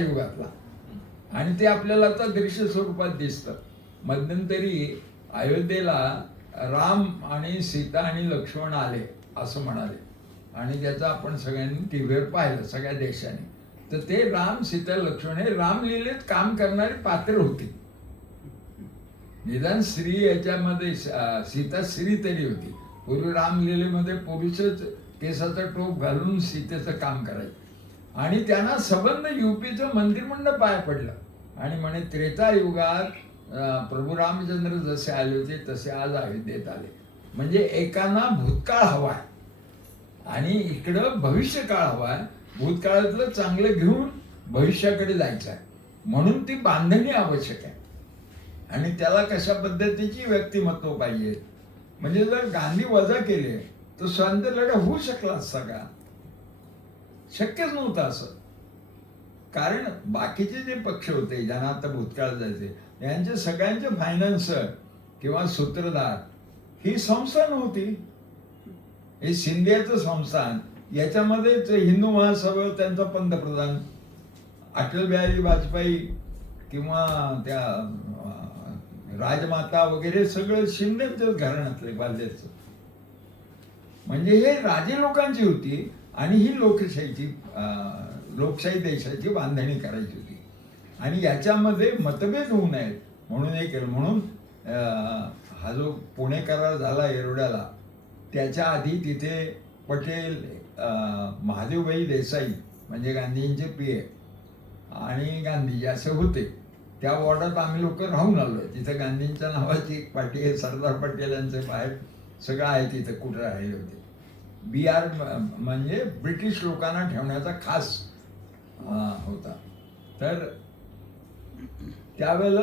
युगातला, आणि ते आपल्याला आता दृश्य स्वरूपात दिसतं. मध्यंतरी अयोध्येला राम आणि सीता आणि लक्ष्मण आले असं म्हणाले, आणि त्याचं आपण सगळ्यांनी टीव्हीवर पाहिलं सगळ्या देशाने. तर ते राम सीता लक्ष्मण हे रामलीलेत काम करणारी पात्र होती. निदान स्त्री याच्यामध्ये सीता स्त्री तरी होती. पूर्वी रामलीलेमध्ये पुरुषच केसाचा टोप घालून सीतेचं काम करायचं, आणि त्यांना सबंध युपीचं मंत्रिमंडळ पाय पडलं. आणि म्हणे त्रेतायुगात प्रभू रामचंद्र जसे आले होते तसे आज अयोध्येत आले. म्हणजे एकांना भूतकाळ हवाय आणि इकडं भविष्यकाळ हवाय. भूतकाळातलं चांगलं घेऊन भविष्याकडे जायचं आहे, म्हणून ती बांधणी आवश्यक आहे. आणि त्याला कशा पद्धतीची व्यक्तिमत्व पाहिजे. म्हणजे जर गांधी वजा केले तर स्वातंत्र्य लढा होऊ शकला असता का? शक्यच नव्हतं असं. कारण बाकीचे जे पक्ष होते ज्यांना आता भूतकाळ जायचे, यांचे सगळ्यांचे फायनान्सर किंवा सूत्रधार ही संस्था नव्हती. हे शिंदेचं संस्थान, याच्यामध्येच हिंदू महासभा, त्यांचा पंतप्रधान अटल बिहारी वाजपेयी किंवा त्या राजमाता वगैरे सगळं शिंदेच्याच घराण्यातले बाल्यचं. म्हणजे हे राजे लोकांची होती, आणि ही लोकशाही देशाची बांधणी करायची होती. आणि याच्यामध्ये मतभेद होऊ नयेत म्हणून हे केलं. म्हणून हा जो पुणे करार झाला येरवड्याला, त्याच्या आधी तिथे पटेल, महादेवभाई देसाई म्हणजे गांधींचे पीए आणि गांधीजी असे होते. त्या वॉर्डात आम्ही लोक राहून आलोय. तिथे गांधींच्या नावाची एक पार्टी आहे, सरदार पटेल यांचे बाहेर सगळं आहे तिथे कुठे राहिले होते. BR म्हणजे ब्रिटिश लोकांना ठेवण्याचा खास होता. तर त्यावेळेला